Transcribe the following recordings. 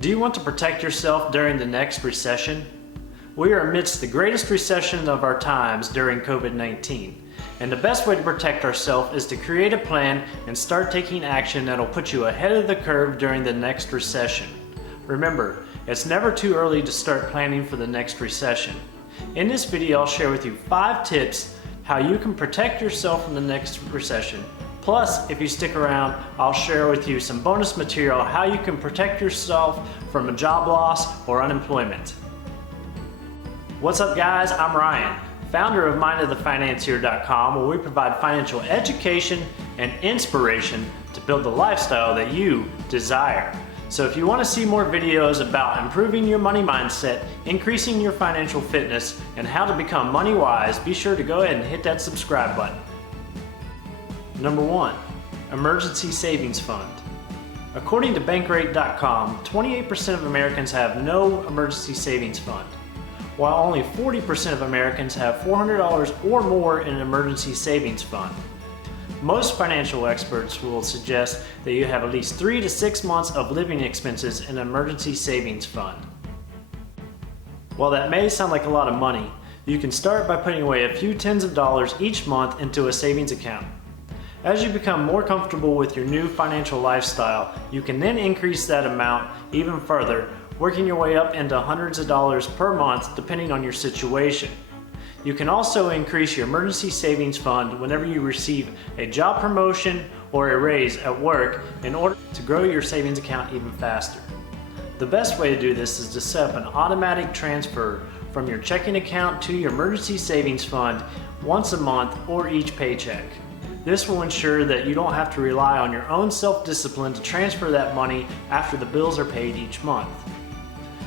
Do you want to protect yourself during the next recession? We are amidst the greatest recession of our times during COVID-19, and the best way to protect ourselves is to create a plan and start taking action that'll put you ahead of the curve during the next recession. Remember, it's never too early to start planning for the next recession. In this video, I'll share with you 5 tips how you can protect yourself from the next recession. Plus, if you stick around, I'll share with you some bonus material how you can protect yourself from a job loss or unemployment. What's up guys, I'm Ryan, founder of MindOfTheFinancier.com, where we provide financial education and inspiration to build the lifestyle that you desire. So if you want to see more videos about improving your money mindset, increasing your financial fitness, and how to become money wise, be sure to go ahead and hit that subscribe button. Number 1, emergency savings fund. According to Bankrate.com, 28% of Americans have no emergency savings fund, while only 40% of Americans have $400 or more in an emergency savings fund. Most financial experts will suggest that you have at least 3 to 6 months of living expenses in an emergency savings fund. While that may sound like a lot of money, you can start by putting away a few tens of dollars each month into a savings account. As you become more comfortable with your new financial lifestyle, you can then increase that amount even further, working your way up into hundreds of dollars per month depending on your situation. You can also increase your emergency savings fund whenever you receive a job promotion or a raise at work in order to grow your savings account even faster. The best way to do this is to set up an automatic transfer from your checking account to your emergency savings fund once a month or each paycheck. This will ensure that you don't have to rely on your own self-discipline to transfer that money after the bills are paid each month.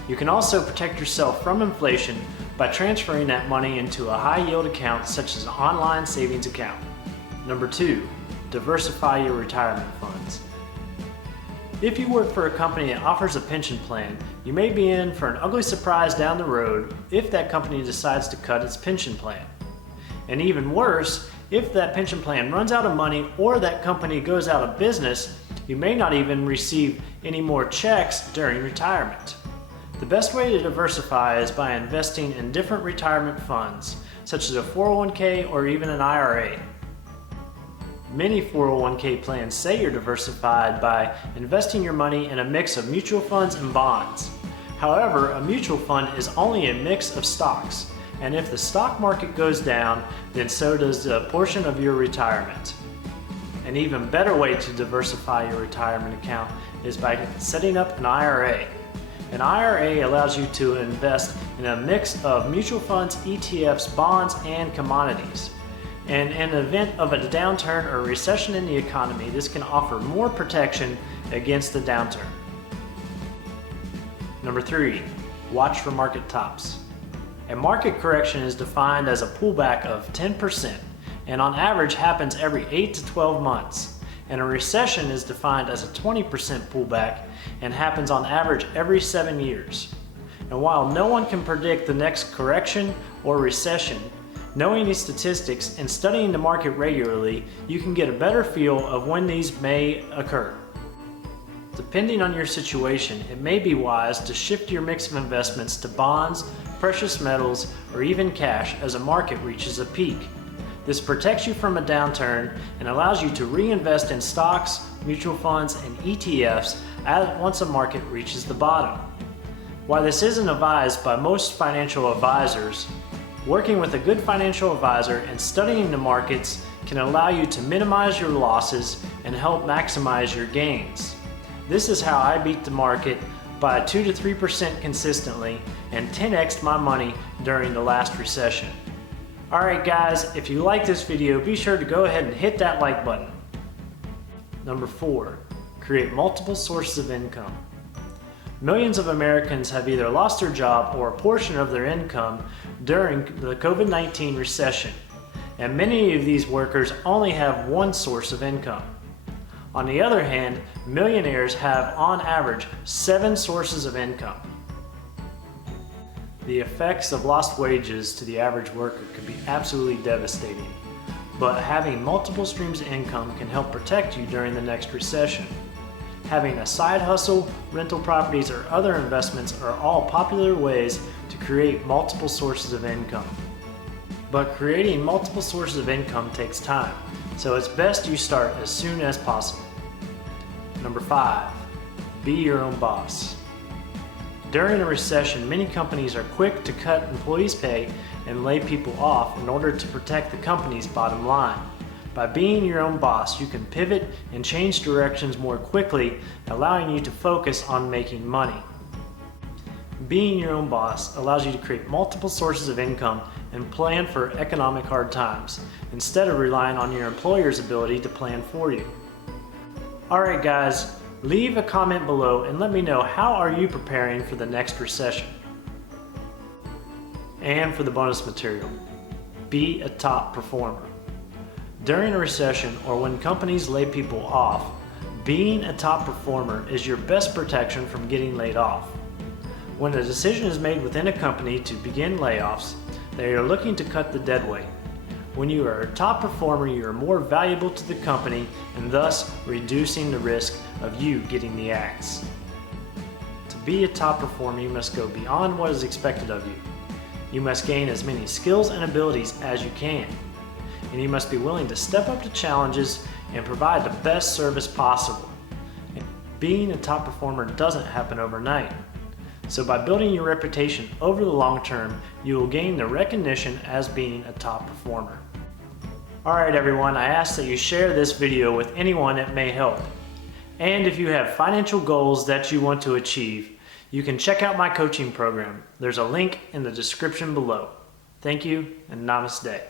You can also protect yourself from inflation by transferring that money into a high-yield account such as an online savings account. Number 2, diversify your retirement funds. If you work for a company that offers a pension plan, you may be in for an ugly surprise down the road if that company decides to cut its pension plan. And even worse, if that pension plan runs out of money or that company goes out of business, you may not even receive any more checks during retirement. The best way to diversify is by investing in different retirement funds, such as a 401k or even an IRA. Many 401k plans say you're diversified by investing your money in a mix of mutual funds and bonds. However, a mutual fund is only a mix of stocks, and if the stock market goes down, then so does a portion of your retirement. An even better way to diversify your retirement account is by setting up an IRA. An IRA allows you to invest in a mix of mutual funds, ETFs, bonds, and commodities. And in the event of a downturn or recession in the economy, this can offer more protection against the downturn. Number 3, watch for market tops. A market correction is defined as a pullback of 10% and on average happens every 8 to 12 months. And a recession is defined as a 20% pullback and happens on average every 7 years. And while no one can predict the next correction or recession, knowing these statistics and studying the market regularly, you can get a better feel of when these may occur. Depending on your situation, it may be wise to shift your mix of investments to bonds, precious metals, or even cash as a market reaches a peak. This protects you from a downturn and allows you to reinvest in stocks, mutual funds, and ETFs once a market reaches the bottom. While this isn't advised by most financial advisors, working with a good financial advisor and studying the markets can allow you to minimize your losses and help maximize your gains. This is how I beat the market by 2 to 3% consistently and 10x'd my money during the last recession. Alright guys, if you like this video, be sure to go ahead and hit that like button. Number 4, create multiple sources of income. Millions of Americans have either lost their job or a portion of their income during the COVID-19 recession, and many of these workers only have one source of income. On the other hand, millionaires have on average 7 sources of income. The effects of lost wages to the average worker could be absolutely devastating, but having multiple streams of income can help protect you during the next recession. having a side hustle, rental properties, or other investments are all popular ways to create multiple sources of income. But creating multiple sources of income takes time, so it's best you start as soon as possible. Number 5, be your own boss. During a recession, many companies are quick to cut employees' pay and lay people off in order to protect the company's bottom line. By being your own boss, you can pivot and change directions more quickly, allowing you to focus on making money. Being your own boss allows you to create multiple sources of income and plan for economic hard times, instead of relying on your employer's ability to plan for you. Alright guys, leave a comment below and let me know, how are you preparing for the next recession? And for the bonus material, be a top performer. During a recession or when companies lay people off, being a top performer is your best protection from getting laid off. When a decision is made within a company to begin layoffs, they are looking to cut the dead weight. When you are a top performer, you are more valuable to the company and thus reducing the risk of you getting the axe. To be a top performer, you must go beyond what is expected of you. You must gain as many skills and abilities as you can. And you must be willing to step up to challenges and provide the best service possible. Being a top performer doesn't happen overnight. So by building your reputation over the long term, you will gain the recognition as being a top performer. Alright everyone, I ask that you share this video with anyone it may help. And if you have financial goals that you want to achieve, you can check out my coaching program. There's a link in the description below. Thank you and namaste.